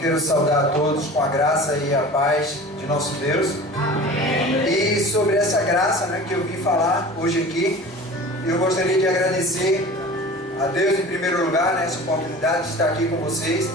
Quero saudar a todos com a graça e a paz de nosso Deus. Amém. E sobre essa graça, né, que eu vim falar hoje aqui, eu gostaria de agradecer a Deus em primeiro lugar, né, essa oportunidade de estar aqui com vocês.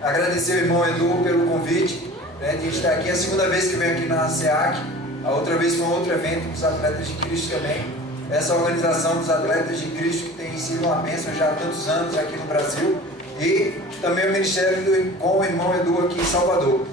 Agradecer ao irmão Edu pelo convite, né, de estar aqui. É a segunda vez que venho aqui na SEAC. A outra vez foi um outro evento dos Atletas de Cristo também. Essa organização dos Atletas de Cristo que tem sido uma bênção já há tantos anos aqui no Brasil. E também o ministério com o irmão Edu aqui em Salvador.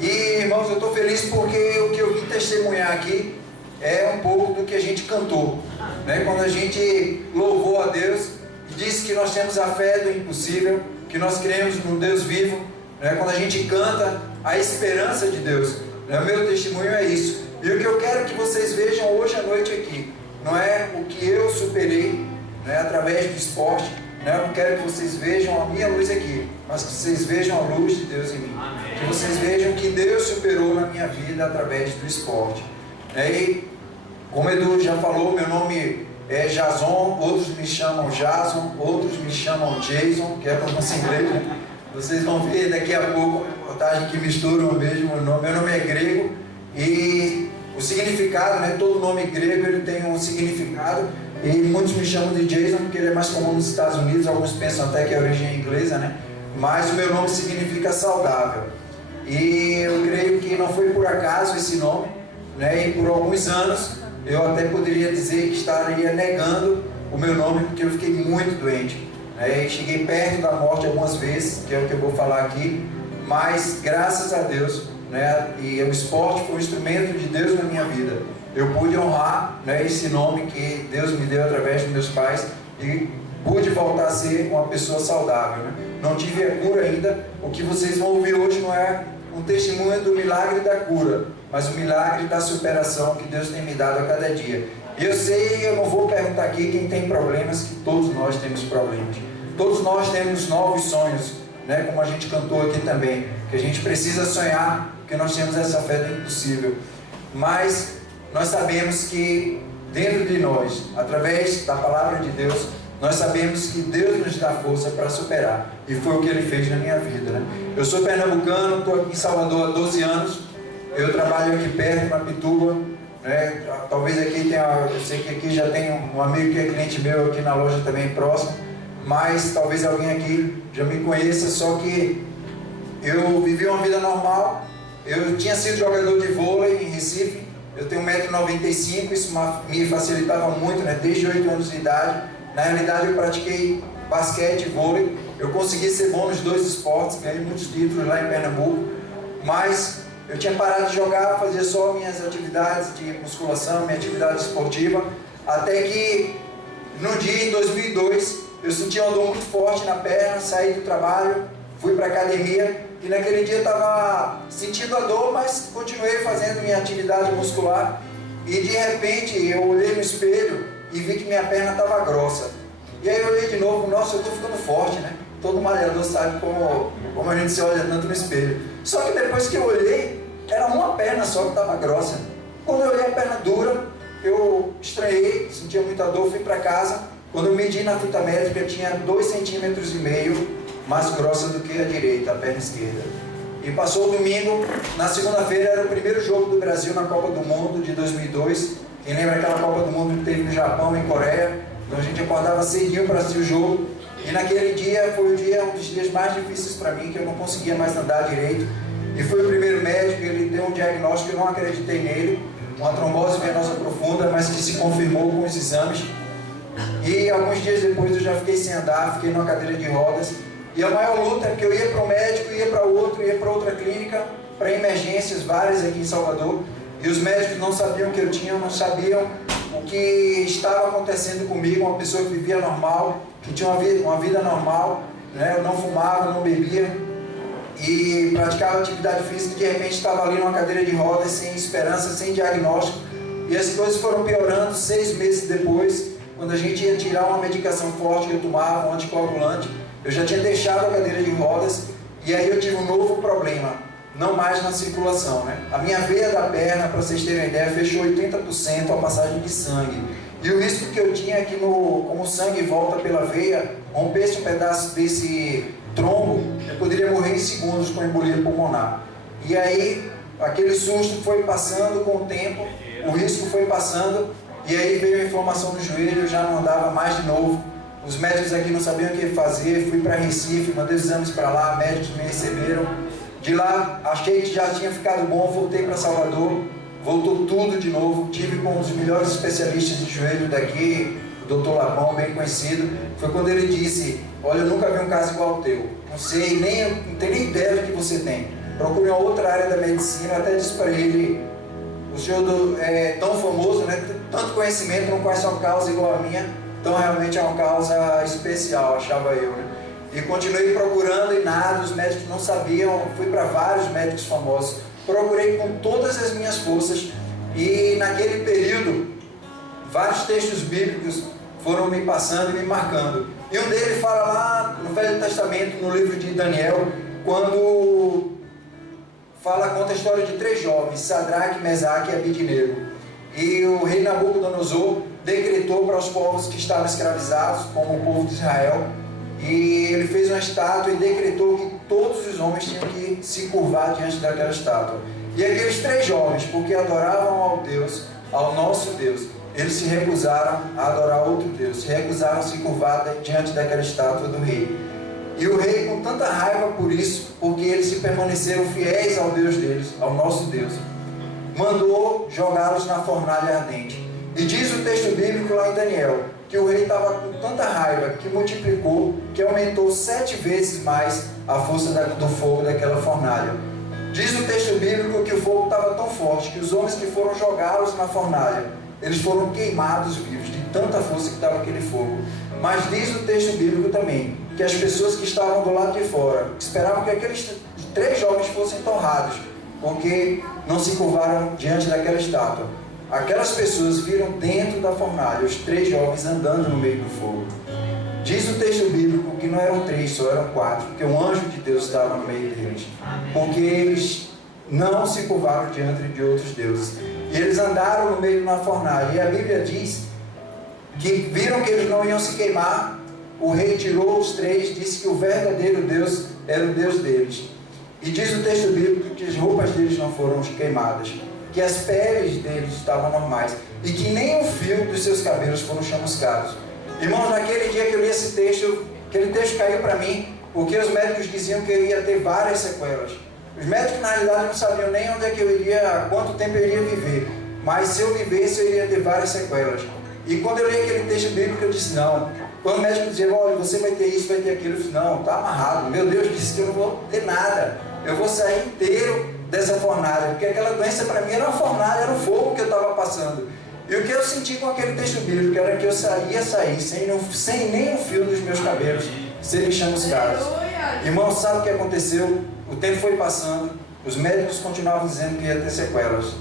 E, irmãos, eu estou feliz porque o que eu vim testemunhar aqui é um pouco do que a gente cantou, né? Quando a gente louvou a Deus e disse que nós temos a fé do impossível, que nós cremos no Deus vivo, né? Quando a gente canta a esperança de Deus, né? O meu testemunho é isso. E o que eu quero que vocês vejam hoje à noite aqui não é o que eu superei, né, através do esporte. Eu não quero que vocês vejam a minha luz aqui, mas que vocês vejam a luz de Deus em mim. Amém. Que vocês vejam que Deus superou na minha vida através do esporte. E, como o Edu já falou, meu nome é Jason, outros me chamam Jason, outros me chamam Jason, que é a pronúncia inglesa. Vocês vão ver daqui a pouco a reportagem que misturam o mesmo nome. Meu nome é grego e o significado, né, todo nome grego ele tem um significado. E muitos me chamam de Jason porque ele é mais comum nos Estados Unidos, alguns pensam até que é origem inglesa, né? Mas o meu nome significa saudável. E eu creio que não foi por acaso esse nome, né? E por alguns anos eu até poderia dizer que estaria negando o meu nome porque eu fiquei muito doente, né? E cheguei perto da morte algumas vezes, que é o que eu vou falar aqui, mas graças a Deus, né? E o esporte foi um instrumento de Deus na minha vida. Eu pude honrar, né, esse nome que Deus me deu através dos meus pais e pude voltar a ser uma pessoa saudável, né? Não tive a cura ainda. O que vocês vão ouvir hoje não é um testemunho do milagre da cura, mas o milagre da superação que Deus tem me dado a cada dia. E eu sei, eu não vou perguntar aqui quem tem problemas, que todos nós temos problemas. Todos nós temos novos sonhos, né, como a gente cantou aqui também, que a gente precisa sonhar, porque nós temos essa fé do impossível. Mas nós sabemos que dentro de nós, através da palavra de Deus, nós sabemos que Deus nos dá força para superar. E foi o que Ele fez na minha vida, né? Eu sou pernambucano, estou aqui em Salvador há 12 anos. Eu trabalho aqui perto, na Pituba, né? Talvez aqui tenha, eu sei que aqui já tem um amigo que é cliente meu aqui na loja também próximo. Mas talvez alguém aqui já me conheça, só que eu vivi uma vida normal. Eu tinha sido jogador de vôlei em Recife. Eu tenho 1,95 m, isso me facilitava muito, né? Desde 8 anos de idade. Na realidade eu pratiquei basquete e vôlei. Eu consegui ser bom nos dois esportes, ganhei muitos títulos lá em Pernambuco. Mas eu tinha parado de jogar, fazia só minhas atividades de musculação, minha atividade esportiva. Até que, num dia, em 2002, eu senti uma dor muito forte na perna, saí do trabalho, fui para a academia. E naquele dia eu estava sentindo a dor, mas continuei fazendo minha atividade muscular. E de repente eu olhei no espelho e vi que minha perna estava grossa. E aí eu olhei de novo, nossa, eu estou ficando forte, né? Todo malhador sabe como a gente se olha tanto no espelho. Só que depois que eu olhei, era uma perna só que estava grossa. Quando eu olhei a perna dura, eu estranhei, sentia muita dor, fui para casa. Quando eu medi na fita métrica, eu tinha 2,5 cm mais grossa do que a direita, a perna esquerda. E passou o domingo, na segunda-feira era o primeiro jogo do Brasil na Copa do Mundo de 2002. Quem lembra aquela Copa do Mundo que teve no Japão e em Coreia? Então a gente acordava cedinho para assistir o jogo. E naquele dia foi um dos dias mais difíceis para mim, que eu não conseguia mais andar direito. E foi o primeiro médico, ele deu um diagnóstico, eu não acreditei nele, uma trombose venosa profunda, mas que se confirmou com os exames. E alguns dias depois eu já fiquei sem andar, fiquei numa cadeira de rodas. E a maior luta é que eu ia para um médico, ia para outro, ia para outra clínica, para emergências várias aqui em Salvador. E os médicos não sabiam o que eu tinha, não sabiam o que estava acontecendo comigo. Uma pessoa que vivia normal, que tinha uma vida normal, né? Eu não fumava, não bebia e praticava atividade física. De repente estava ali numa cadeira de rodas, sem esperança, sem diagnóstico. E as coisas foram piorando. 6 meses depois, quando a gente ia tirar uma medicação forte que eu tomava, um anticoagulante, eu já tinha deixado a cadeira de rodas e aí eu tive um novo problema, não mais na circulação, né? A minha veia da perna, para vocês terem uma ideia, fechou 80% a passagem de sangue. E o risco que eu tinha é que como o sangue volta pela veia, rompesse um pedaço trombo, eu poderia morrer em segundos com embolia pulmonar. E aí, aquele susto foi passando com o tempo, o risco foi passando, e aí veio a inflamação no joelho, eu já não andava mais de novo. Os médicos aqui não sabiam o que fazer, fui para Recife, mandei os exames para lá, médicos me receberam. De lá, achei que já tinha ficado bom, voltei para Salvador, voltou tudo de novo, tive com um dos melhores especialistas de joelho daqui, o Dr. Labão, bem conhecido. Foi quando ele disse: olha, eu nunca vi um caso igual ao teu, não sei, não tenho nem ideia do que você tem, procure uma outra área da medicina. Eu até disse para ele: o senhor é tão famoso, né? Tanto conhecimento, não conhece uma causa igual a minha, então realmente é uma causa especial, achava eu, né? E continuei procurando e nada, os médicos não sabiam, fui para vários médicos famosos, procurei com todas as minhas forças, e naquele período vários textos bíblicos foram me passando e me marcando. E um deles fala lá no Velho Testamento, no livro de Daniel, quando conta a história de 3 jovens, Sadraque, Mesaque e Abidnego. E o rei Nabucodonosor decretou para os povos que estavam escravizados, como o povo de Israel, e ele fez uma estátua e decretou que todos os homens tinham que se curvar diante daquela estátua. E aqueles 3 jovens, porque adoravam ao Deus, ao nosso Deus, eles se recusaram a adorar outro Deus, se recusaram a se curvar diante daquela estátua do rei. E o rei, com tanta raiva por isso, porque eles se permaneceram fiéis ao Deus deles, ao nosso Deus, mandou jogá-los na fornalha ardente. E diz o texto bíblico lá em Daniel, que o rei estava com tanta raiva que multiplicou, que aumentou 7 vezes mais a força do fogo daquela fornalha. Diz o texto bíblico que o fogo estava tão forte que os homens que foram jogá-los na fornalha, eles foram queimados vivos, de tanta força que estava aquele fogo. Mas diz o texto bíblico também que as pessoas que estavam do lado de fora esperavam que aqueles 3 jovens fossem torrados, porque não se curvaram diante daquela estátua. Aquelas pessoas viram dentro da fornalha os 3 jovens andando no meio do fogo. Diz o texto bíblico que não eram 3, só eram 4, porque um anjo de Deus estava no meio deles, porque eles não se curvaram diante de outros deuses. E eles andaram no meio da fornalha, e a Bíblia diz que viram que eles não iam se queimar. O rei tirou os 3, disse que o verdadeiro Deus era o Deus deles. E diz o texto bíblico que as roupas deles não foram queimadas, que as peles deles estavam normais, e que nem um fio dos seus cabelos foram chamuscados. Irmãos, naquele dia que eu li esse texto, aquele texto caiu para mim, porque os médicos diziam que eu ia ter várias sequelas. Os médicos, na realidade, não sabiam nem onde é que eu iria, quanto tempo eu iria viver, mas se eu vivesse, eu iria ter várias sequelas. E quando eu li aquele texto bíblico, eu disse: não. Quando o médico dizia: olha, você vai ter isso, vai ter aquilo, eu disse: não, está amarrado. Meu Deus disse que eu não vou ter nada, eu vou sair inteiro dessa fornalha, porque aquela doença para mim era uma fornalha, era um fogo que eu estava passando. E o que eu senti com aquele texto bíblico era que eu ia sair sem nem um fio dos meus cabelos serem chamuscados. Irmão, sabe o que aconteceu? O tempo foi passando, os médicos continuavam dizendo que ia ter sequelas,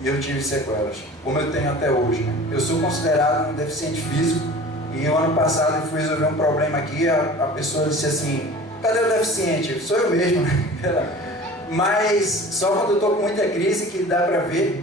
e eu tive sequelas, como eu tenho até hoje, né? Eu sou considerado um deficiente físico, e o ano passado eu fui resolver um problema aqui, a pessoa disse assim: cadê o deficiente? Sou eu mesmo, né? Mas só quando eu estou com muita crise que dá para ver.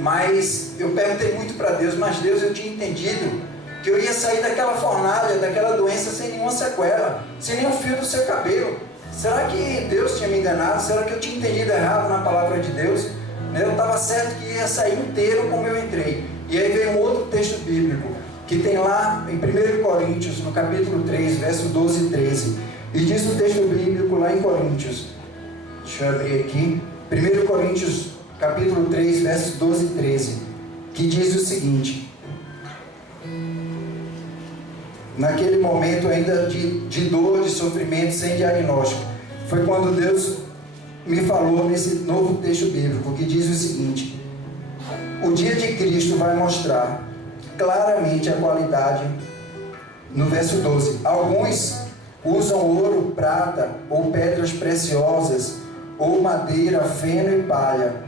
Mas eu perguntei muito para Deus, mas Deus, eu tinha entendido que eu ia sair daquela fornalha, daquela doença sem nenhuma sequela, sem nenhum fio do seu cabelo. Será que Deus tinha me enganado? Será que eu tinha entendido errado na palavra de Deus? Eu estava certo que ia sair inteiro como eu entrei. E aí veio um outro texto bíblico, que tem lá em 1 Coríntios, no capítulo 3, verso 12 e 13. E diz o texto bíblico lá em Coríntios, deixa eu abrir aqui, 1 Coríntios, capítulo 3, versos 12 e 13, que diz o seguinte: naquele momento ainda de dor, de sofrimento, sem diagnóstico, foi quando Deus me falou nesse novo texto bíblico, que diz o seguinte: o dia de Cristo vai mostrar claramente a qualidade, no verso 12, alguns usam ouro, prata ou pedras preciosas, ou madeira, feno e palha,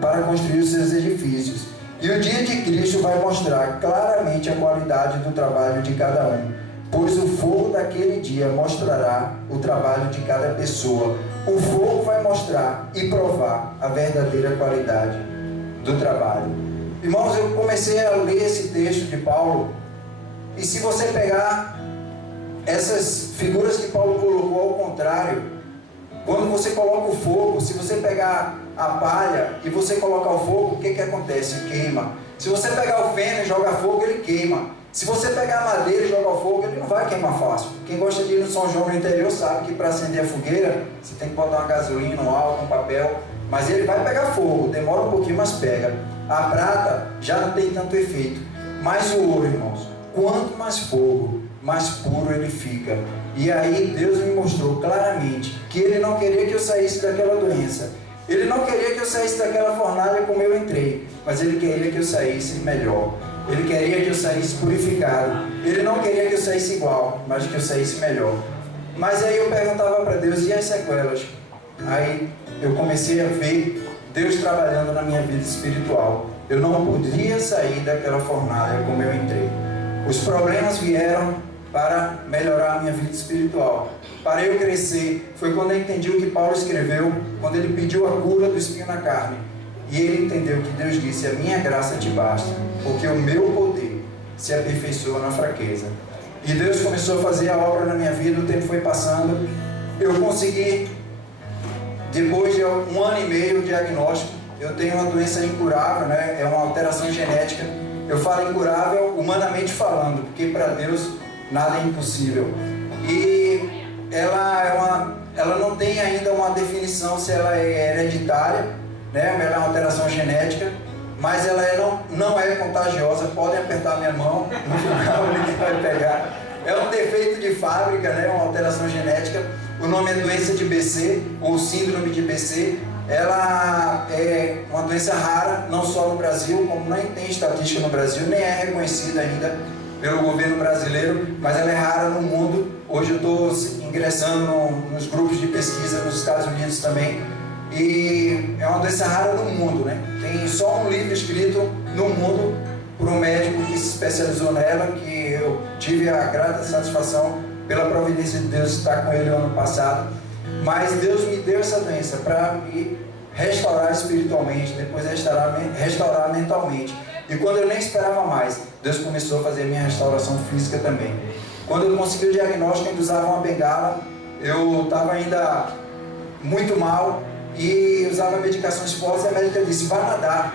para construir os seus edifícios. E o dia de Cristo vai mostrar claramente a qualidade do trabalho de cada um, pois o fogo daquele dia mostrará o trabalho de cada pessoa. O fogo vai mostrar e provar a verdadeira qualidade do trabalho. Irmãos, eu comecei a ler esse texto de Paulo, e se você pegar essas figuras que Paulo colocou ao contrário, quando você coloca o fogo, se você pegar a palha e você colocar o fogo, o que que acontece? Queima. Se você pegar o feno e jogar fogo, ele queima. Se você pegar a madeira e jogar o fogo, ele não vai queimar fácil. Quem gosta de ir no São João no interior sabe que para acender a fogueira, você tem que botar uma gasolina, um álcool, um papel, mas ele vai pegar fogo, demora um pouquinho, mas pega. A prata já não tem tanto efeito, mas o ouro, irmãos, quanto mais fogo, mais puro ele fica. E aí Deus me mostrou claramente que Ele não queria que eu saísse daquela doença, Ele não queria que eu saísse daquela fornalha como eu entrei, mas Ele queria que eu saísse melhor. Ele queria que eu saísse purificado. Ele não queria que eu saísse igual, mas que eu saísse melhor. Mas aí eu perguntava para Deus, e as sequelas? Aí eu comecei a ver Deus trabalhando na minha vida espiritual. Eu não podia sair daquela fornalha como eu entrei. Os problemas vieram para melhorar a minha vida espiritual, para eu crescer. Foi quando eu entendi o que Paulo escreveu, quando ele pediu a cura do espinho na carne. E ele entendeu que Deus disse, a minha graça te basta, porque o meu poder se aperfeiçoa na fraqueza. E Deus começou a fazer a obra na minha vida, o tempo foi passando, eu consegui, depois de 1 ano e meio, o diagnóstico, eu tenho uma doença incurável, né? É uma alteração genética. Eu falo incurável humanamente falando, porque para Deus nada é impossível. E ela não tem ainda uma definição se ela é hereditária, né? Ela é uma alteração genética, mas ela não é contagiosa. Podem apertar minha mão, no final ninguém vai pegar. É um defeito de fábrica, né? Uma alteração genética. O nome é doença de BC, ou síndrome de BC. Ela é uma doença rara, não só no Brasil, como nem tem estatística no Brasil, nem é reconhecida ainda pelo governo brasileiro, mas ela é rara no mundo. Hoje eu estou ingressando nos grupos de pesquisa nos Estados Unidos também. E é uma doença rara no mundo, né? Tem só um livro escrito no mundo por um médico que se especializou nela, que eu tive a grata satisfação pela providência de Deus estar com ele no ano passado. Mas Deus me deu essa doença para me restaurar espiritualmente, depois restaurar mentalmente. E quando eu nem esperava mais, Deus começou a fazer a minha restauração física também. Quando eu consegui o diagnóstico, eu ainda usava uma bengala, eu estava ainda muito mal e usava medicações fortes. A médica disse, vai nadar.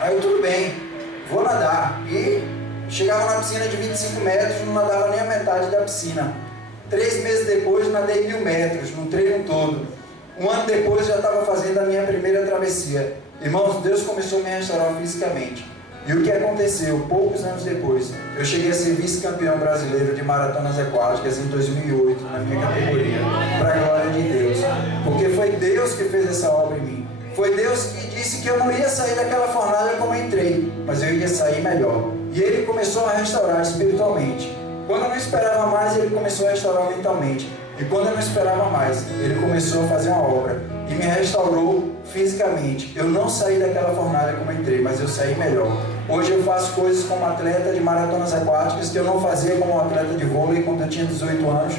Aí eu, tudo bem, vou nadar. E chegava na piscina de 25 metros, não nadava nem a metade da piscina. 3 meses depois, nadei 1000 metros, no treino todo. 1 ano depois, já estava fazendo a minha primeira travessia. Irmãos, Deus começou a me restaurar fisicamente. E o que aconteceu? Poucos anos depois, eu cheguei a ser vice-campeão brasileiro de maratonas aquáticas em 2008, na minha categoria, para a glória de Deus. Porque foi Deus que fez essa obra em mim. Foi Deus que disse que eu não ia sair daquela fornalha como eu entrei, mas eu ia sair melhor. E Ele começou a restaurar espiritualmente. Quando eu não esperava mais, Ele começou a restaurar mentalmente. E quando eu não esperava mais, Ele começou a fazer uma obra e me restaurou fisicamente. Eu não saí daquela fornalha como entrei, mas eu saí melhor. Hoje eu faço coisas como atleta de maratonas aquáticas que eu não fazia como atleta de vôlei quando eu tinha 18 anos.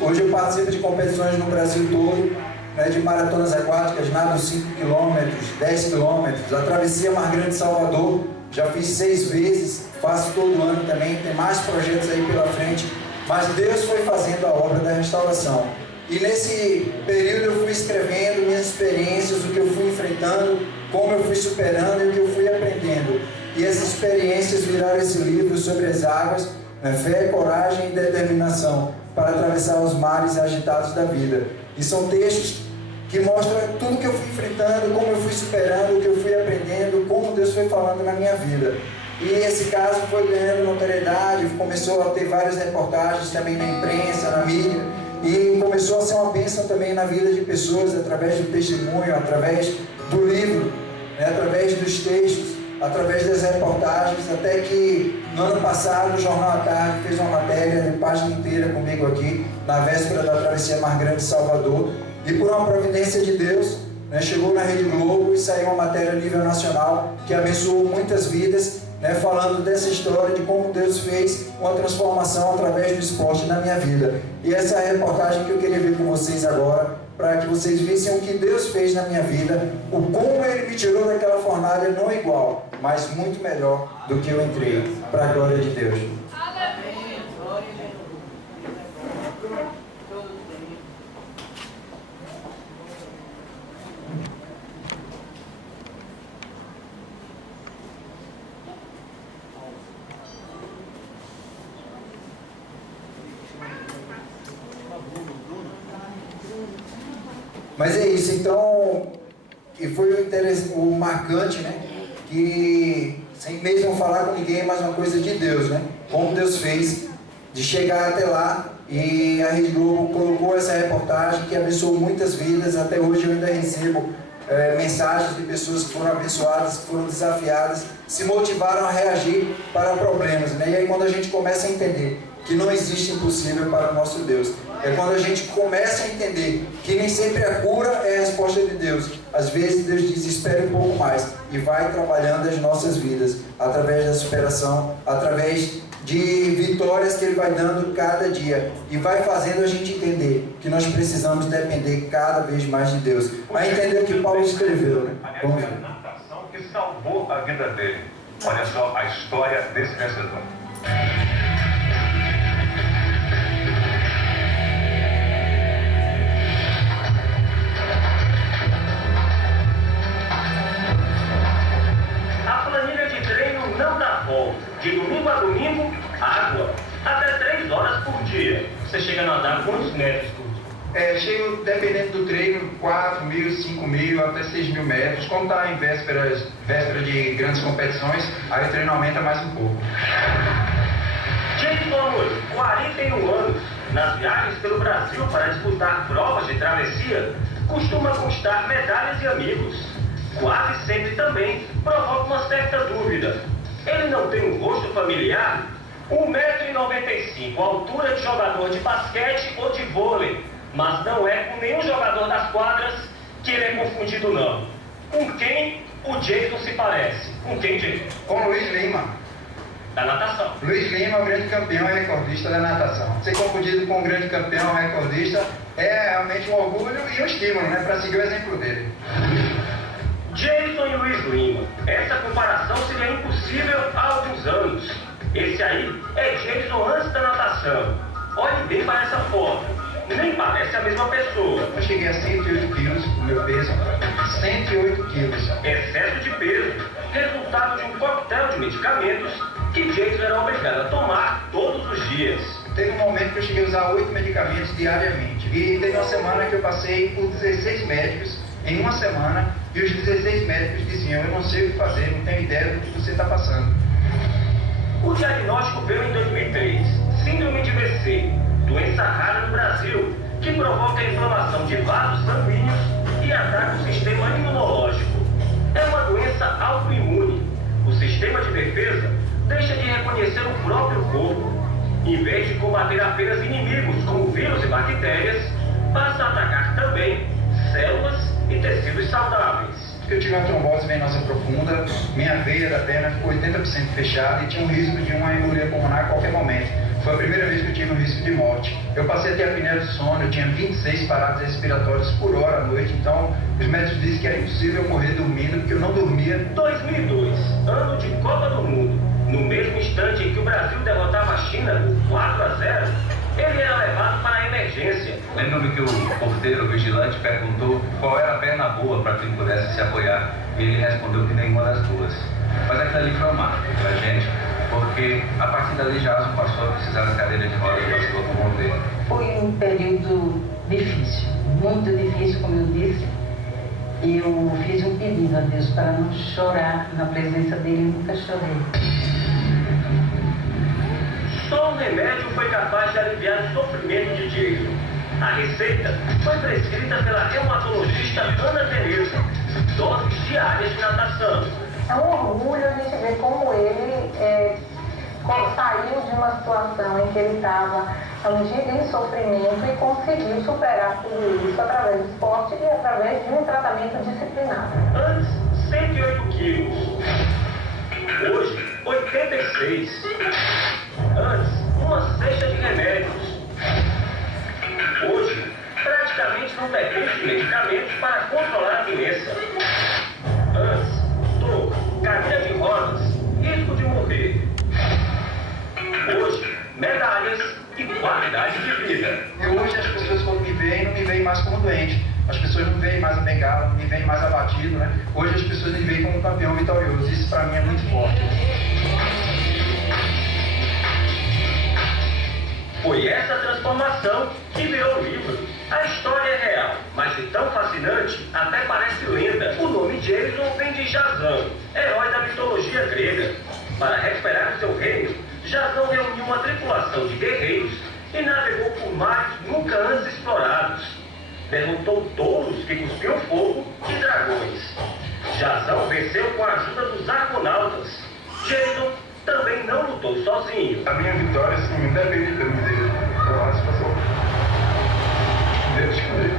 Hoje eu participo de competições no Brasil todo, né, de maratonas aquáticas, nado 5 km, 10 km, a travessia Mar Grande Salvador, já fiz 6 vezes, faço todo ano também, tem mais projetos aí pela frente. Mas Deus foi fazendo a obra da restauração. E nesse período eu fui escrevendo minhas experiências, o que eu fui enfrentando, como eu fui superando e o que eu fui aprendendo. E essas experiências viraram esse livro sobre as águas, né, fé, coragem e determinação para atravessar os mares agitados da vida. E são textos que mostram tudo que eu fui enfrentando, como eu fui superando, o que eu fui aprendendo, como Deus foi falando na minha vida. E esse caso foi ganhando notoriedade, começou a ter várias reportagens também na imprensa, na mídia, e começou a ser uma bênção também na vida de pessoas, através do testemunho, através do livro, né, através dos textos, através das reportagens, até que no ano passado o Jornal à Tarde fez uma matéria de página inteira comigo aqui, na véspera da travessia Mar Grande Salvador, e por uma providência de Deus, né, chegou na Rede Globo e saiu uma matéria a nível nacional que abençoou muitas vidas, né, falando dessa história de como Deus fez uma transformação através do esporte na minha vida. E essa é a reportagem que eu queria ver com vocês agora, para que vocês vissem o que Deus fez na minha vida, o como Ele me tirou daquela fornalha, não igual, mas muito melhor do que eu entrei, para a glória de Deus. Mas é isso, então, e foi o marcante, né? Que, sem mesmo falar com ninguém, mas uma coisa de Deus, né? Como Deus fez, de chegar até lá, e a Rede Globo colocou essa reportagem que abençoou muitas vidas. Até hoje eu ainda recebo mensagens de pessoas que foram abençoadas, que foram desafiadas, se motivaram a reagir para problemas, né? E aí quando a gente começa a entender que não existe impossível para o nosso Deus, é quando a gente começa a entender que nem sempre a cura é a resposta de Deus. Às vezes Deus diz, espere um pouco mais, e vai trabalhando as nossas vidas, através da superação, através de vitórias que Ele vai dando cada dia, e vai fazendo a gente entender que nós precisamos depender cada vez mais de Deus. Vai entender o que Paulo escreveu, né? Vamos ver. A natação que salvou a vida dele. Olha só a história desse vencedor. De domingo a domingo, água. Até 3 horas por dia. Você chega a nadar quantos metros por dia? Chego, dependendo do treino, 4.000, 5.000, até 6.000 metros. Como está em véspera de grandes competições, aí o treino aumenta mais um pouco. Jason, 41 anos, nas viagens pelo Brasil para disputar provas de travessia, costuma conquistar medalhas e amigos. Quase sempre também provoca uma certa dúvida. Ele não tem um rosto familiar? 1,95 m, altura de jogador de basquete ou de vôlei, mas não é com nenhum jogador das quadras que ele é confundido, não. Com quem o Jason se parece? Com quem, Jason? Com Luiz Lima. Da natação. Luiz Lima, o grande campeão e recordista da natação. Ser confundido com um grande campeão e recordista é realmente um orgulho e um estímulo, né, para seguir o exemplo dele. Jason e Luiz Lima. Essa comparação seria impossível há alguns anos. Esse aí é Jason antes da natação. Olhe bem para essa foto. Nem parece a mesma pessoa. Eu cheguei a 108 quilos, o meu peso. 108 quilos. Excesso de peso, resultado de um coquetel de medicamentos que Jason era obrigado a tomar todos os dias. Teve um momento que eu cheguei a usar 8 medicamentos diariamente. E teve uma semana que eu passei por 16 médicos em uma semana, e os 16 médicos diziam, eu não sei o que fazer, não tenho ideia do que você está passando. O diagnóstico veio em 2003, síndrome de BC, doença rara no Brasil, que provoca a inflamação de vasos sanguíneos e ataca o sistema imunológico. É uma doença autoimune. O sistema de defesa deixa de reconhecer o próprio corpo. Em vez de combater apenas inimigos como vírus e bactérias, passa a atacar também células e tecidos saudáveis. Eu tive uma trombose venosa profunda, minha veia da perna ficou 80% fechada e tinha um risco de uma embolia pulmonar a qualquer momento. Foi a primeira vez que eu tive um risco de morte. Eu passei a ter apneia do sono, eu tinha 26 paradas respiratórias por hora à noite, então os médicos disseram que era impossível eu morrer dormindo, porque eu não dormia. 2002, ano de Copa do Mundo. No mesmo instante em que o Brasil derrotava a China por 4-0, ele era levado para a emergência. Lembro-me que o porteiro, o vigilante, perguntou qual era a perna boa para que ele pudesse se apoiar, e ele respondeu que nenhuma das duas. Mas aquilo ali foi um marco para a gente, porque a partir dali já Jason passou a precisar da cadeira de rodas para se locomover. Foi um período difícil, muito difícil, como eu disse. Eu fiz um pedido a Deus para não chorar na presença dele, eu nunca chorei. Só um remédio foi capaz de aliviar o sofrimento de Jason. A receita foi prescrita pela reumatologista Ana Tereza. Doses diárias de natação. É um orgulho a gente ver como ele saiu de uma situação em que ele estava andido em sofrimento e conseguiu superar tudo isso através do esporte e através de um tratamento disciplinado. Antes, 108 quilos. Hoje, 86. Antes, uma cesta de remédios. Hoje, praticamente não depende de medicamentos para controlar a doença. Antes, dor, cadeira de rodas, risco de morrer. Hoje, medalhas e qualidade de vida. E hoje as pessoas quando me veem, não me veem mais como doente. As pessoas não me veem mais bengala, não me veem mais abatido, né? Hoje as pessoas me veem como campeão vitorioso. Isso para mim é muito forte. Foi essa transformação que virou o livro. A história é real, mas de tão fascinante fascinante, até parece lenda. O nome Jason vem de Jazão, herói da mitologia grega. Para recuperar o seu reino, Jazão reuniu uma tripulação de guerreiros e navegou por mares nunca antes explorados. Derrotou touros que cuspiam fogo e dragões. Jazão venceu com a ajuda dos argonautas. Jason também não lutou sozinho. A minha vitória, assim, independente do dele, a situação. Deus escolheu.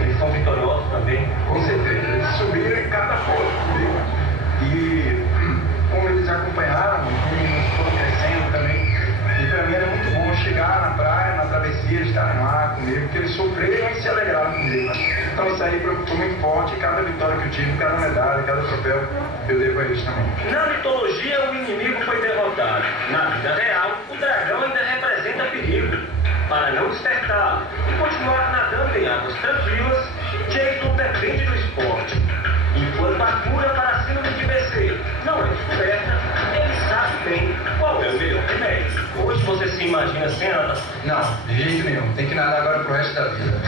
Eles são vitoriosos também. Com certeza. Eles subiram em cada foto comigo. E como eles acompanharam, foram crescendo também. E para mim era muito bom chegar na praia, na travessia, estarem lá comigo, porque eles sofreram e se alegraram comigo. Então isso aí foi muito forte, e cada vitória que eu tive, cada medalha, cada troféu, eu devo a eles também. Na mitologia, o inimigo foi derrotado. Na vida real, o dragão ainda representa perigo. Para não despertá-lo e continuar nadando em águas tranquilas, Jason depende do esporte. Enquanto a cura para a síndrome de BC não é descoberta, ele sabe bem qual é o melhor remédio. Hoje você se imagina sem a natação? Não, de jeito nenhum. Tem que nadar agora pro resto da vida.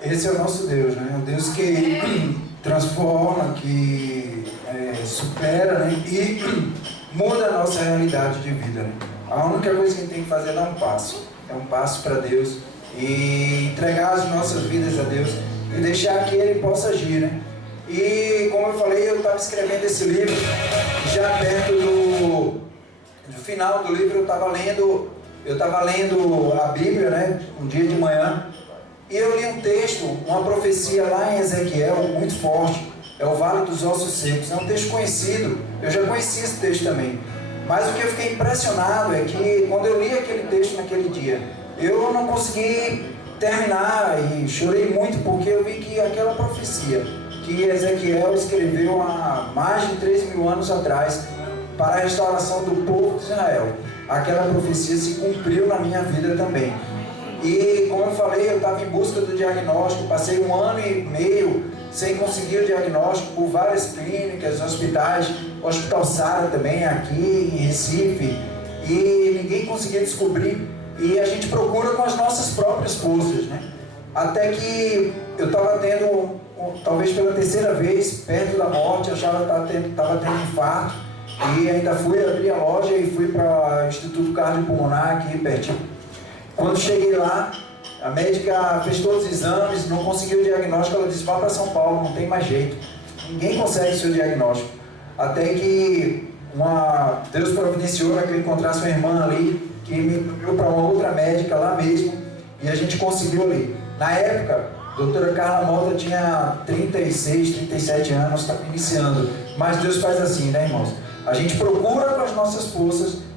Esse é o nosso Deus, né? Um Deus que transforma, que supera, né? E muda a nossa realidade de vida, né? A única coisa que a gente tem que fazer é dar um passo. É um passo para Deus e entregar as nossas vidas a Deus e deixar que Ele possa agir, né? E como eu falei, eu estava escrevendo esse livro, já perto do final do livro eu estava lendo a Bíblia, né? Um dia de manhã. E eu li um texto, uma profecia lá em Ezequiel, muito forte. É o Vale dos Ossos Secos. É um texto conhecido. Eu já conhecia esse texto também. Mas o que eu fiquei impressionado é que quando eu li aquele texto naquele dia, eu não consegui terminar e chorei muito porque eu vi que aquela profecia que Ezequiel escreveu há mais de 3.000 anos atrás para a restauração do povo de Israel, aquela profecia se cumpriu na minha vida também. E como eu falei, eu estava em busca do diagnóstico, passei 1 ano e meio sem conseguir o diagnóstico por várias clínicas, hospitais, Hospital Sara também aqui em Recife, e ninguém conseguia descobrir, e a gente procura com as nossas próprias forças, né? Até que eu estava tendo, talvez pela 3ª vez, perto da morte, eu achava que estava tendo infarto, e ainda fui abrir a loja e fui para o Instituto Cardiopulmonar aqui pertinho. Quando cheguei lá, a médica fez todos os exames, não conseguiu o diagnóstico, ela disse, vá para São Paulo, não tem mais jeito. Ninguém consegue o seu diagnóstico. Até que Deus providenciou que eu encontrasse uma irmã ali, que me enviou para uma outra médica lá mesmo, e a gente conseguiu ali. Na época, a doutora Carla Mota tinha 36, 37 anos, estava iniciando. Mas Deus faz assim, né, irmãos? A gente procura com as nossas forças.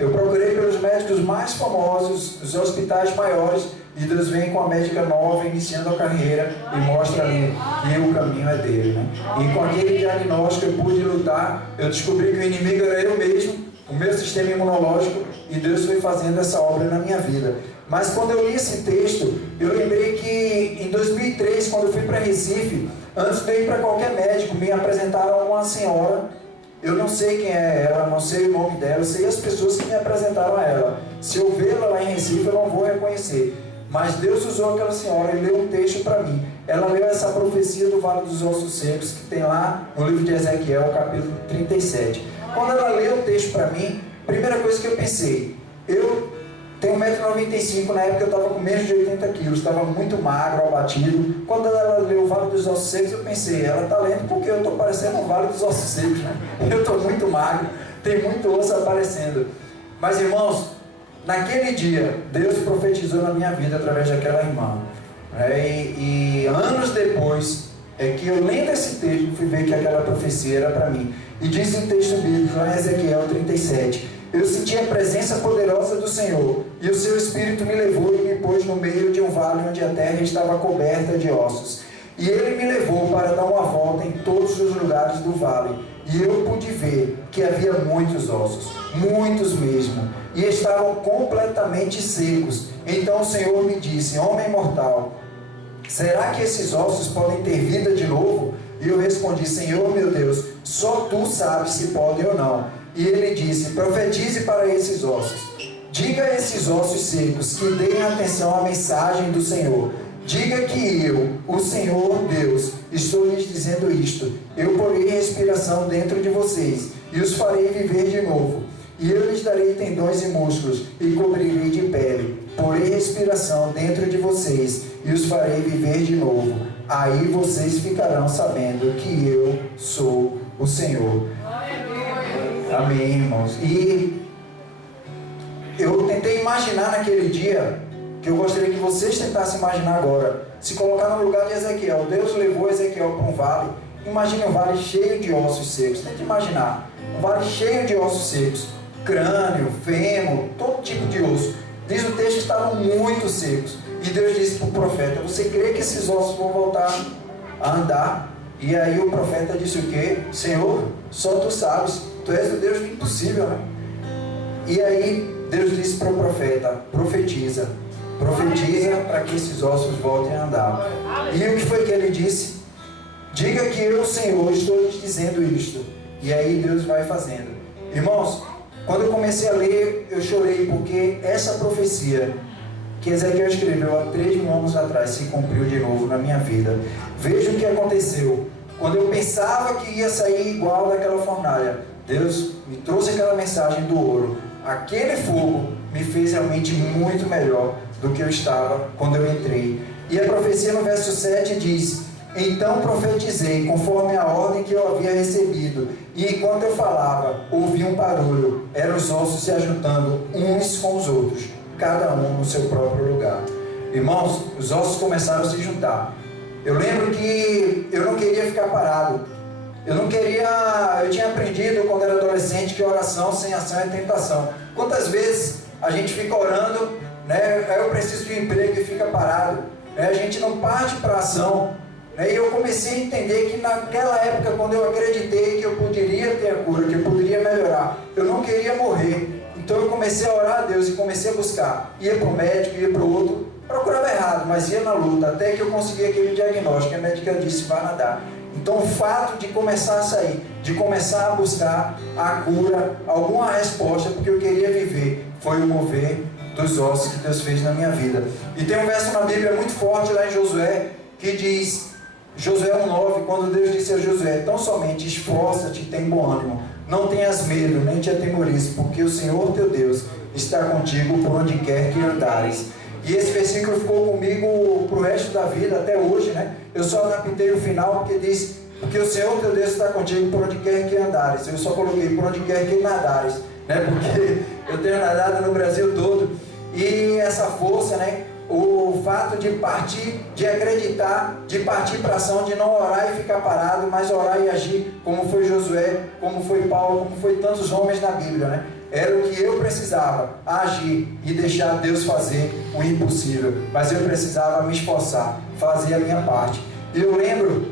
Eu procurei pelos médicos mais famosos, os hospitais maiores, e Deus vem com a médica nova, iniciando a carreira, e mostra ali que o caminho é dele, né? E com aquele diagnóstico eu pude lutar, eu descobri que o inimigo era eu mesmo, o meu sistema imunológico, e Deus foi fazendo essa obra na minha vida. Mas quando eu li esse texto, eu lembrei que em 2003, quando eu fui para Recife, antes de eu ir para qualquer médico, me apresentaram uma senhora. Eu não sei quem é ela, não sei o nome dela, eu sei as pessoas que me apresentaram a ela. Se eu vê-la lá em Recife, eu não vou reconhecer. Mas Deus usou aquela senhora e leu um texto para mim. Ela leu essa profecia do Vale dos Ossos Secos, que tem lá no livro de Ezequiel, capítulo 37. Quando ela leu o texto para mim, a primeira coisa que eu pensei, eu tenho 1,95 m, na época eu estava com menos de 80 quilos, estava muito magro, abatido. Quando ela leu o Vale dos Ossos Secos, eu pensei, ela está lendo porque eu estou parecendo um Vale dos Ossos Secos, né? Eu estou muito magro, tem muito osso aparecendo. Mas irmãos, naquele dia, Deus profetizou na minha vida através daquela irmã. E anos depois, é que eu lendo esse texto, fui ver que aquela profecia era para mim. E diz o texto bíblico, lá em Ezequiel 37, eu senti a presença poderosa do Senhor, e o seu Espírito me levou e me pôs no meio de um vale onde a terra estava coberta de ossos. E ele me levou para dar uma volta em todos os lugares do vale. e eu pude ver que havia muitos ossos, muitos mesmo, e estavam completamente secos. Então o Senhor me disse: homem mortal, será que esses ossos podem ter vida de novo? E eu respondi: Senhor meu Deus, só tu sabes se podem ou não. E ele disse: profetize para esses ossos. Diga a esses ossos secos que deem atenção à mensagem do Senhor. Diga que eu, o Senhor Deus, estou lhes dizendo isto. Eu porei respiração dentro de vocês e os farei viver de novo. E eu lhes darei tendões e músculos e cobrirei de pele. Porei respiração dentro de vocês e os farei viver de novo. Aí vocês ficarão sabendo que eu sou o Senhor. Amém, irmãos. E eu tentei imaginar naquele dia, que eu gostaria que vocês tentassem imaginar agora, se colocar no lugar de Ezequiel. Deus levou Ezequiel para um vale. Imagine um vale cheio de ossos secos. Tente imaginar um vale cheio de ossos secos, crânio, fêmur, todo tipo de osso. Diz o texto que estavam muito secos. E Deus disse para o profeta: você crê que esses ossos vão voltar a andar? E aí o profeta disse o quê? Senhor, só tu sabes, tu és o Deus do impossível, né? E aí Deus disse para o profeta: profetiza para que esses ossos voltem a andar. E o que foi que ele disse? Diga que eu, Senhor, estou lhes dizendo isto. E aí Deus vai fazendo. Irmãos, quando eu comecei a ler, eu chorei, porque essa profecia que Ezequiel escreveu há 3 mil anos atrás se cumpriu de novo na minha vida. Veja o que aconteceu. Quando eu pensava que ia sair igual daquela fornalha, Deus me trouxe aquela mensagem do ouro. Aquele fogo me fez realmente muito melhor do que eu estava quando eu entrei. E a profecia no verso 7 diz: então profetizei conforme a ordem que eu havia recebido, e enquanto eu falava, ouvi um barulho. Eram os ossos se ajuntando uns com os outros, cada um no seu próprio lugar. Irmãos, os ossos começaram a se juntar. Eu lembro que eu não queria ficar parado. Eu tinha aprendido quando era adolescente que oração sem ação é tentação. Quantas vezes a gente fica orando, né? Eu preciso de um emprego e fica parado, né? A gente não parte para a ação, né? E eu comecei a entender que naquela época, quando eu acreditei que eu poderia ter a cura, que eu poderia melhorar, eu não queria morrer. Então eu comecei a orar a Deus e comecei a buscar. Ia para o médico, ia para o outro, procurava errado, mas ia na luta, até que eu consegui aquele diagnóstico. A médica disse: vai nadar. Então o fato de começar a sair, de começar a buscar a cura, alguma resposta, porque eu queria viver, foi o mover dos ossos que Deus fez na minha vida. E tem um verso na Bíblia muito forte lá em Josué, que diz, Josué 1,9, quando Deus disse a Josué: tão somente esforça-te e tem bom ânimo, não tenhas medo, nem te atemorize, porque o Senhor teu Deus está contigo por onde quer que andares. E esse versículo ficou comigo para o resto da vida, até hoje, né? Eu só adaptei o final porque diz: porque o Senhor teu Deus está contigo por onde quer que andares. Eu só coloquei por onde quer que nadares, né? Porque eu tenho nadado no Brasil todo. E essa força, né? O fato de partir, de acreditar, de partir para a ação, de não orar e ficar parado, mas orar e agir, como foi Josué, como foi Paulo, como foi tantos homens na Bíblia, né? Era o que eu precisava, agir e deixar Deus fazer o impossível. Mas eu precisava me esforçar, fazer a minha parte. E eu lembro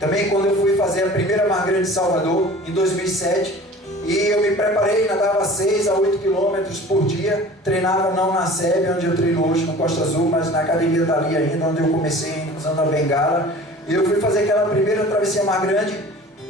também quando eu fui fazer a primeira Mar Grande de Salvador, em 2007, e eu me preparei, nadava 6 a 8 quilômetros por dia, treinava não na SEB, onde eu treino hoje no Costa Azul, mas na academia dali ainda, onde eu comecei usando a bengala. E eu fui fazer aquela primeira travessia Mar Grande,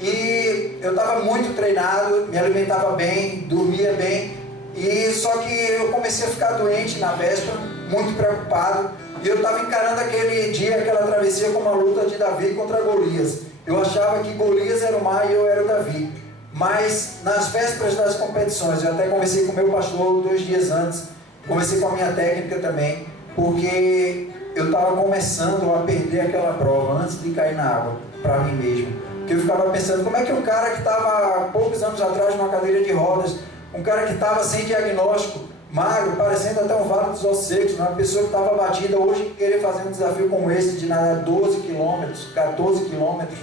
e eu estava muito treinado, me alimentava bem, dormia bem, e só que eu comecei a ficar doente na véspera, muito preocupado, e eu estava encarando aquele dia, aquela travessia, como uma luta de Davi contra Golias. Eu achava que Golias era o mar e eu era o Davi. Mas nas vésperas das competições, eu até conversei com o meu pastor 2 dias antes, conversei com a minha técnica também, porque eu estava começando a perder aquela prova antes de cair na água, para mim mesmo. Porque eu ficava pensando, como é que um cara que estava há poucos anos atrás numa cadeira de rodas, um cara que estava sem diagnóstico, magro, parecendo até um vale dos ossos secos, uma pessoa que estava batida, hoje querer fazer um desafio como esse, de nadar 12 quilômetros, 14 quilômetros,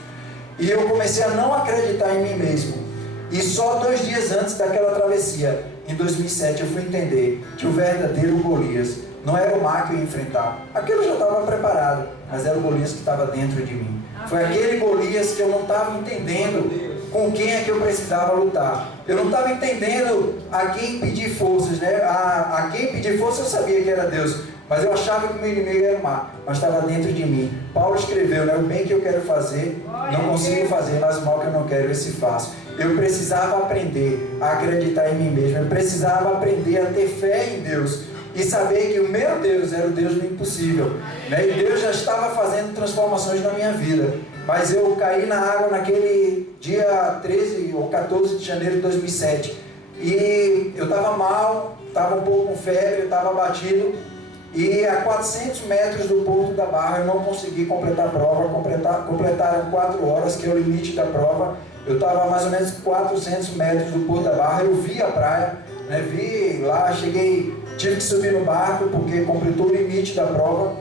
e eu comecei a não acreditar em mim mesmo. E só 2 dias antes daquela travessia, em 2007, eu fui entender que o verdadeiro Golias não era o mar que eu ia enfrentar. Aquilo já estava preparado, mas era o Golias que estava dentro de mim. Foi aquele Golias que eu não estava entendendo com quem é que eu precisava lutar. Eu não estava entendendo a quem pedir forças, né? A quem pedir força eu sabia que era Deus, mas eu achava que o meu inimigo era o mal, mas estava dentro de mim. Paulo escreveu, né? O bem que eu quero fazer, não consigo fazer, mas o mal que eu não quero, esse faço. Eu precisava aprender a acreditar em mim mesmo, eu precisava aprender a ter fé em Deus e saber que o meu Deus era o Deus do impossível, né? E Deus já estava fazendo transformações na minha vida, mas eu caí na água naquele dia 13 ou 14 de janeiro de 2007 e eu estava mal, estava um pouco com febre, eu estava abatido e a 400 metros do Porto da Barra eu não consegui completar a prova. Completaram 4 horas, que é o limite da prova. Eu estava a mais ou menos 400 metros do Porto da Barra, eu vi a praia, né? Vi lá, cheguei, tive que subir no barco porque completou o limite da prova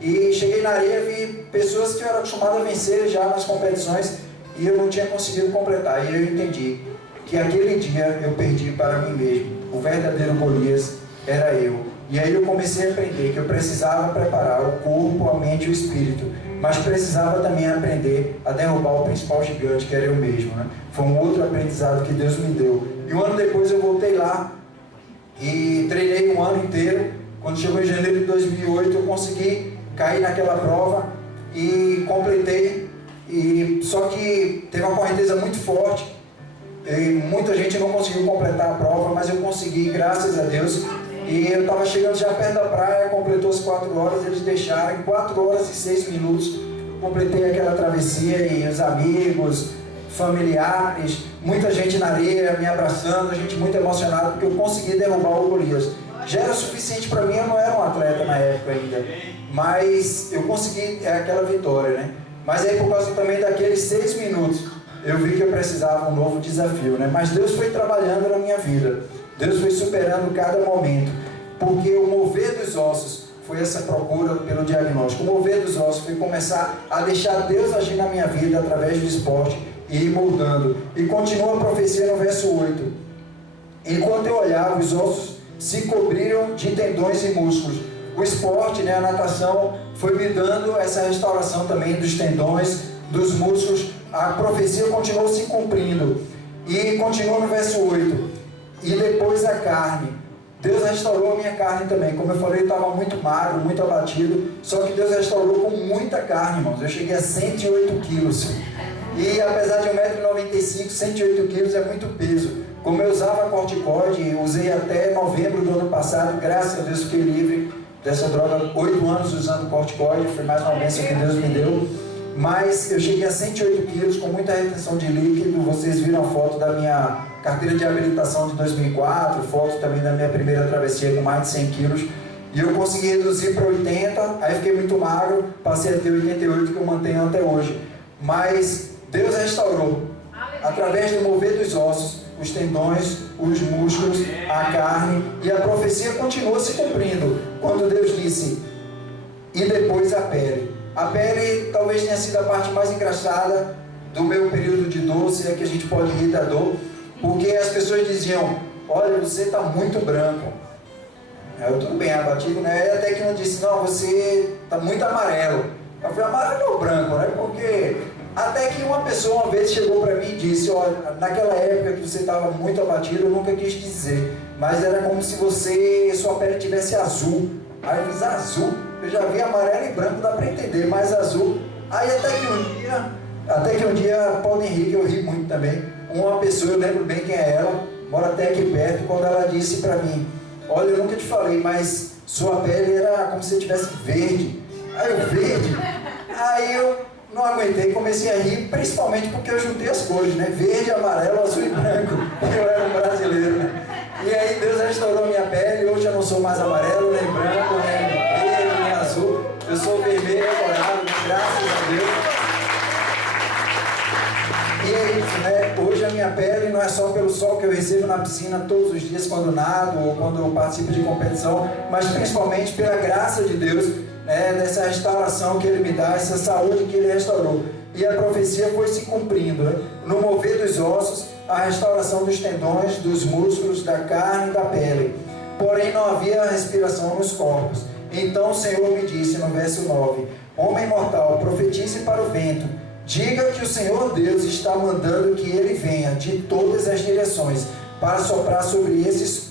e cheguei na areia, vi pessoas que eu era acostumado a vencer já nas competições e eu não tinha conseguido completar. E eu entendi que aquele dia eu perdi para mim mesmo. O verdadeiro Golias era eu. E aí eu comecei a aprender que eu precisava preparar o corpo, a mente e o espírito, mas precisava também aprender a derrubar o principal gigante, que era eu mesmo, né? Foi um outro aprendizado que Deus me deu. E um ano depois eu voltei lá e treinei um ano inteiro. Quando chegou em janeiro de 2008 eu consegui cair naquela prova e completei. Só que teve uma correnteza muito forte e muita gente não conseguiu completar a prova, mas eu consegui, graças a Deus. E eu estava chegando já perto da praia, completou as 4 horas, eles deixaram, em 4 horas e 6 minutos, completei aquela travessia e os amigos, familiares, muita gente na areia me abraçando, a gente muito emocionado, porque eu consegui derrubar o Golias. Já era o suficiente para mim, eu não era um atleta na época ainda, mas eu consegui aquela vitória, né? Mas aí por causa também daqueles 6 minutos, eu vi que eu precisava de um novo desafio, né? Mas Deus foi trabalhando na minha vida. Deus foi superando cada momento, porque o mover dos ossos foi essa procura pelo diagnóstico. O mover dos ossos foi começar a deixar Deus agir na minha vida através do esporte e ir moldando. E continua a profecia no verso 8. Enquanto eu olhava, os ossos se cobriram de tendões e músculos. O esporte, né, a natação, foi me dando essa restauração também dos tendões, dos músculos. A profecia continuou se cumprindo. E continua no verso 8. E depois a carne. Deus restaurou a minha carne também. Como eu falei, eu estava muito magro, muito abatido. Só que Deus restaurou com muita carne, irmãos. Eu cheguei a 108 quilos. E apesar de 1,95 m, 108 quilos é muito peso. Como eu usava corticoide, usei até novembro do ano passado. Graças a Deus fiquei livre dessa droga. 8 anos usando corticoide. Foi mais uma bênção que Deus me deu. Mas eu cheguei a 108 quilos com muita retenção de líquido. Vocês viram a foto da minha carteira de habilitação de 2004, foto também da minha primeira travessia com mais de 100 quilos. E eu consegui reduzir para 80, aí fiquei muito magro, passei a ter 88, que eu mantenho até hoje. Mas Deus restaurou, através do mover dos ossos, os tendões, os músculos, a carne, e a profecia continua se cumprindo, quando Deus disse, e depois a pele. A pele talvez tenha sido a parte mais engraçada do meu período de dor, se é que a gente pode rir da dor, porque as pessoas diziam, olha, você está muito branco. Eu tudo bem, abatido, né? Até que um disse, não, você está muito amarelo. Eu falei, amarelo ou branco, né? Porque até que uma pessoa uma vez chegou para mim e disse, olha, naquela época que você estava muito abatido, eu nunca quis dizer, mas era como se sua pele tivesse azul. Aí eu fiz, azul? Eu já vi amarelo e branco, dá para entender, mas azul. Aí até que um dia, Paulo Henrique, eu ri muito também, uma pessoa, eu lembro bem quem é ela, mora até aqui perto, quando ela disse para mim, olha, eu nunca te falei, mas sua pele era como se tivesse verde. Aí eu, verde? Aí eu não aguentei, comecei a rir, principalmente porque eu juntei as cores, né? Verde, amarelo, azul e branco. Eu era um brasileiro, né? E aí Deus restaurou minha pele, hoje eu não sou mais amarelo, nem branco, nem verde, nem azul. Eu sou vermelho e dourado, graças a Deus. E é isso, né? Hoje a minha pele não é só pelo sol que eu recebo na piscina todos os dias quando nado ou quando eu participo de competição, mas principalmente pela graça de Deus, né? Dessa restauração que Ele me dá, essa saúde que Ele restaurou. E a profecia foi se cumprindo, né? No mover dos ossos, a restauração dos tendões, dos músculos, da carne e da pele. Porém não havia respiração nos corpos. Então o Senhor me disse no verso 9, homem mortal, profetize para o vento diga que o Senhor Deus está mandando que ele venha de todas as direções para soprar sobre esses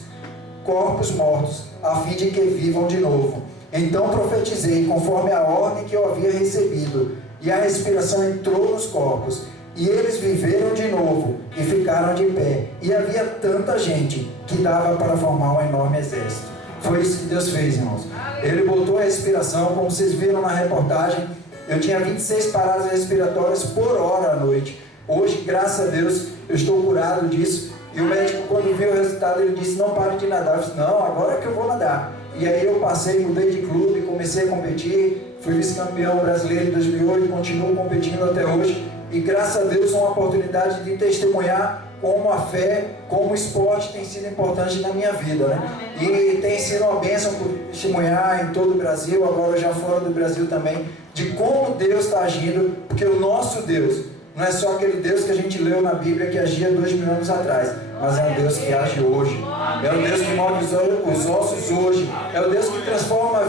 corpos mortos, a fim de que vivam de novo. Então profetizei conforme a ordem que eu havia recebido, e a respiração entrou nos corpos, e eles viveram de novo e ficaram de pé, e havia tanta gente que dava para formar um enorme exército. Foi isso que Deus fez, irmãos. Ele botou a respiração, como vocês viram na reportagem, eu tinha 26 paradas respiratórias por hora à noite. Hoje, graças a Deus, eu estou curado disso. E o médico, quando viu o resultado, ele disse: não pare de nadar. Eu disse: não, agora é que eu vou nadar. E aí eu passei, mudei de clube, comecei a competir. Fui vice-campeão brasileiro em 2008, continuo competindo até hoje. E graças a Deus, uma oportunidade de testemunhar como a fé, como o esporte tem sido importante na minha vida, né? E tem sido uma bênção testemunhar em todo o Brasil, agora já fora do Brasil também, de como Deus está agindo, porque o nosso Deus não é só aquele Deus que a gente leu na Bíblia que agia 2000 anos atrás, mas é um Deus que age hoje, é o Deus que move os ossos hoje, é o Deus que transforma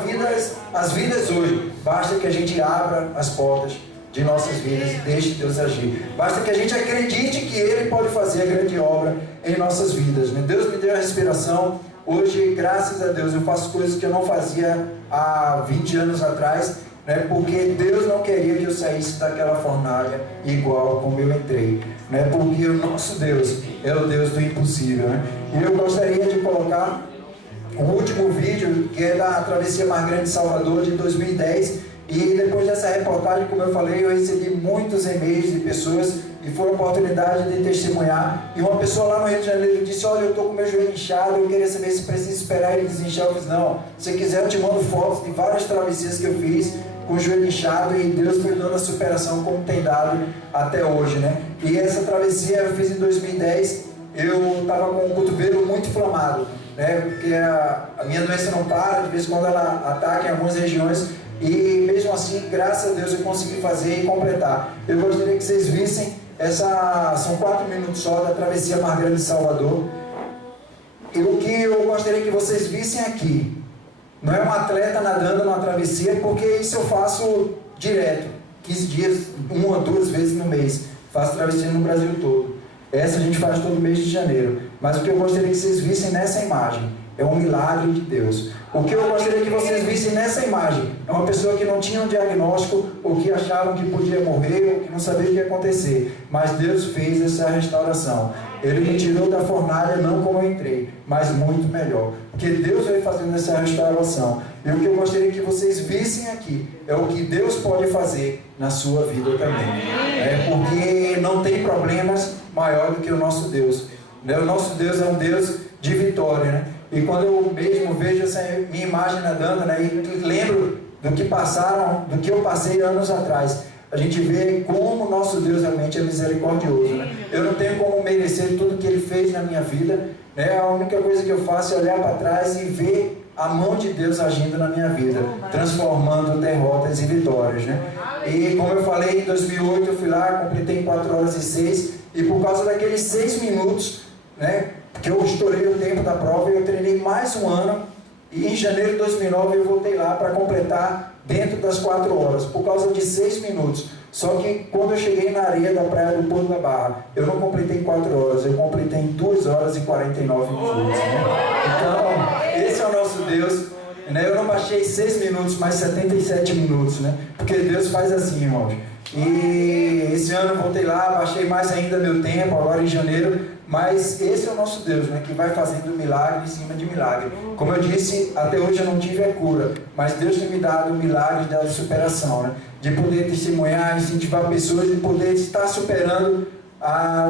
as vidas hoje. Basta que a gente abra as portas de nossas vidas e deixe Deus agir. Basta que a gente acredite que Ele pode fazer a grande obra em nossas vidas, né? Deus me deu a respiração. Hoje, graças a Deus, eu faço coisas que eu não fazia há 20 anos atrás, né? Porque Deus não queria que eu saísse daquela fornalha igual como eu entrei, né? Porque o nosso Deus é o Deus do impossível, né? E eu gostaria de colocar o último vídeo, que é da Travessia Mar Grande de Salvador de 2010. E depois dessa reportagem, como eu falei, eu recebi muitos e-mails de pessoas e foi uma oportunidade de testemunhar. E uma pessoa lá no Rio de Janeiro disse: olha, eu estou com meu joelho inchado, eu queria saber se precisa esperar ele desinchar. Eu disse: não, se quiser eu te mando fotos de várias travessias que eu fiz com o joelho inchado, e Deus foi dando a superação como tem dado até hoje, né? E essa travessia eu fiz em 2010, eu estava com o cotovelo muito inflamado, né? Porque a minha doença não para, de vez em quando ela ataca em algumas regiões. E mesmo assim, graças a Deus, eu consegui fazer e completar. Eu gostaria que vocês vissem, são 4 minutos só da Travessia Mar Grande de Salvador. E o que eu gostaria que vocês vissem aqui, não é um atleta nadando numa travessia, porque isso eu faço direto, 15 dias, 1 ou 2 vezes no mês. Faço travessia no Brasil todo. Essa a gente faz todo mês de janeiro. Mas o que eu gostaria que vocês vissem nessa imagem é um milagre de Deus. O que eu gostaria que vocês vissem nessa imagem é uma pessoa que não tinha um diagnóstico, ou que achavam que podia morrer, ou que não sabia o que ia acontecer. Mas Deus fez essa restauração. Ele me tirou da fornalha, não como eu entrei, mas muito melhor. Porque Deus veio fazendo essa restauração. E o que eu gostaria que vocês vissem aqui é o que Deus pode fazer na sua vida também. Porque não tem problemas maior do que o nosso Deus. O nosso Deus é um Deus de vitória, né? E quando eu mesmo vejo essa minha imagem nadando, né, e lembro do que eu passei anos atrás, a gente vê como o nosso Deus realmente é misericordioso, né? Eu não tenho como merecer tudo que Ele fez na minha vida, né? A única coisa que eu faço é olhar para trás e ver a mão de Deus agindo na minha vida, transformando derrotas em vitórias, né? E como eu falei, em 2008 eu fui lá, completei em 4 horas e 6, e por causa daqueles 6 minutos, né, que eu estourei o tempo da prova, eu treinei mais um ano, e em janeiro de 2009 eu voltei lá para completar dentro das 4 horas, por causa de 6 minutos. Só que quando eu cheguei na areia da praia do Porto da Barra, eu não completei em 4 horas, eu completei em 2 horas e 49 minutos. Né? Então, esse é o nosso Deus. Né? Eu não baixei 6 minutos, mas 77 minutos, né? Porque Deus faz assim, irmãos. E esse ano eu voltei lá, baixei mais ainda meu tempo, agora em janeiro. Mas esse é o nosso Deus, né, que vai fazendo milagre em cima de milagre. Como eu disse, até hoje eu não tive a cura, mas Deus tem me dado milagres da superação, né, de poder testemunhar, incentivar pessoas, de poder estar superando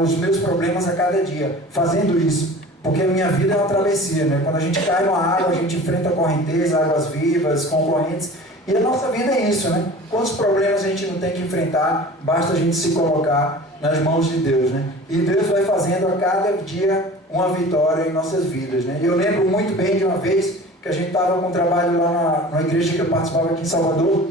os meus problemas a cada dia, fazendo isso. Porque a minha vida é uma travessia, né? Quando a gente cai numa água, a gente enfrenta correnteza, águas vivas, concorrentes. E a nossa vida é isso, né? Quantos problemas a gente não tem que enfrentar, basta a gente se colocar nas mãos de Deus, né? E Deus vai fazendo a cada dia uma vitória em nossas vidas, né? E eu lembro muito bem de uma vez que a gente estava com um trabalho lá na igreja que eu participava aqui em Salvador,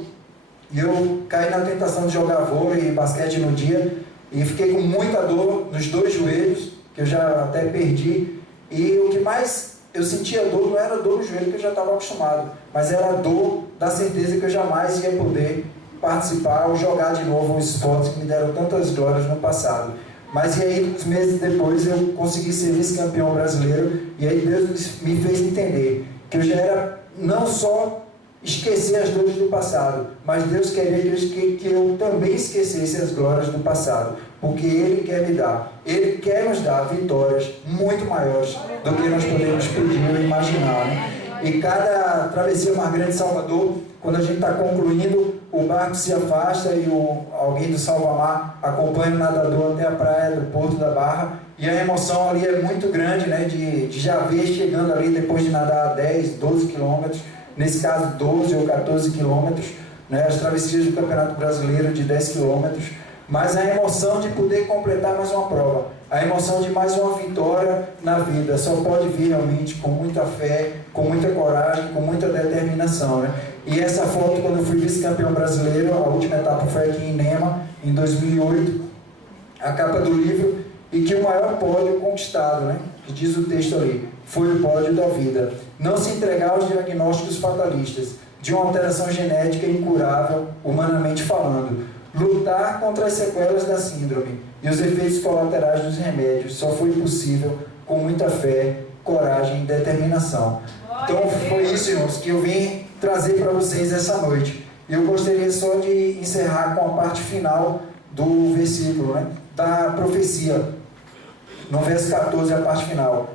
e eu caí na tentação de jogar vôlei e basquete no dia, e fiquei com muita dor nos 2 joelhos, que eu já até perdi, e o que mais eu sentia dor não era dor no joelho, que eu já estava acostumado, mas era a dor da certeza que eu jamais ia poder participar ou jogar de novo os esportes que me deram tantas glórias no passado. Mas e aí, uns meses depois, eu consegui ser vice-campeão brasileiro, e aí Deus me fez entender que eu já era não só esquecer as dores do passado, mas Deus queria que eu também esquecesse as glórias do passado, porque Ele quer me dar, Ele quer nos dar vitórias muito maiores do que nós podemos pedir ou imaginar, né? E cada travessia Mar Grande Salvador, quando a gente está concluindo, o barco se afasta e alguém do Salvamar acompanha o nadador até a praia do Porto da Barra, e a emoção ali é muito grande, né? De já ver chegando ali depois de nadar 10, 12 quilômetros, nesse caso 12 ou 14 quilômetros, né? As travessias do Campeonato Brasileiro de 10 quilômetros, mas a emoção de poder completar mais uma prova, a emoção de mais uma vitória na vida, só pode vir realmente com muita fé, com muita coragem, com muita determinação, né? E essa foto, quando eu fui vice-campeão brasileiro, a última etapa foi aqui em Nema, em 2008, a capa do livro, e que o maior pódio conquistado, né? Que diz o texto ali, foi o pódio da vida. Não se entregar aos diagnósticos fatalistas de uma alteração genética incurável, humanamente falando. Lutar contra as sequelas da síndrome e os efeitos colaterais dos remédios só foi possível com muita fé, coragem e determinação. Então foi isso, irmãos, que eu vim trazer para vocês essa noite. Eu gostaria só de encerrar com a parte final do versículo, né, da profecia, no verso 14, a parte final,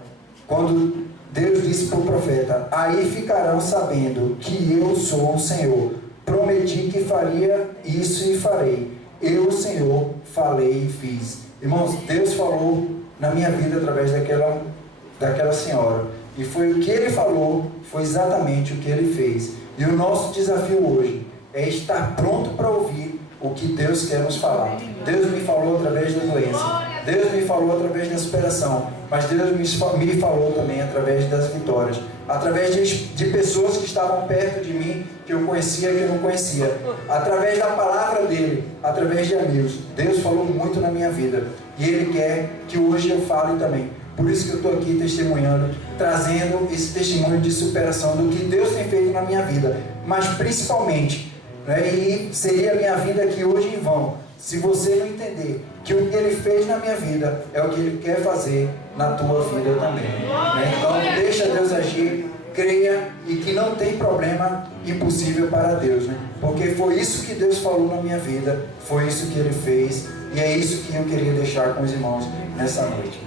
quando Deus disse para o profeta: aí ficarão sabendo que eu sou o Senhor. Prometi que faria isso e farei. Eu, o Senhor, falei e fiz. Irmãos, Deus falou na minha vida através daquela senhora. E foi o que Ele falou, foi exatamente o que Ele fez. E o nosso desafio hoje é estar pronto para ouvir o que Deus quer nos falar. Deus me falou através da doença. Deus me falou através da superação. Mas Deus me falou também através das vitórias. Através de pessoas que estavam perto de mim, que eu conhecia, que eu não conhecia. Através da palavra dEle, através de amigos. Deus falou muito na minha vida. E Ele quer que hoje eu fale também. Por isso que eu estou aqui testemunhando, trazendo esse testemunho de superação do que Deus tem feito na minha vida. Mas principalmente, né, e seria a minha vida aqui hoje em vão, se você não entender que o que Ele fez na minha vida é o que Ele quer fazer na tua vida também, né? Então deixa Deus agir, creia, e que não tem problema impossível para Deus, né? Porque foi isso que Deus falou na minha vida, foi isso que Ele fez, e é isso que eu queria deixar com os irmãos nessa noite.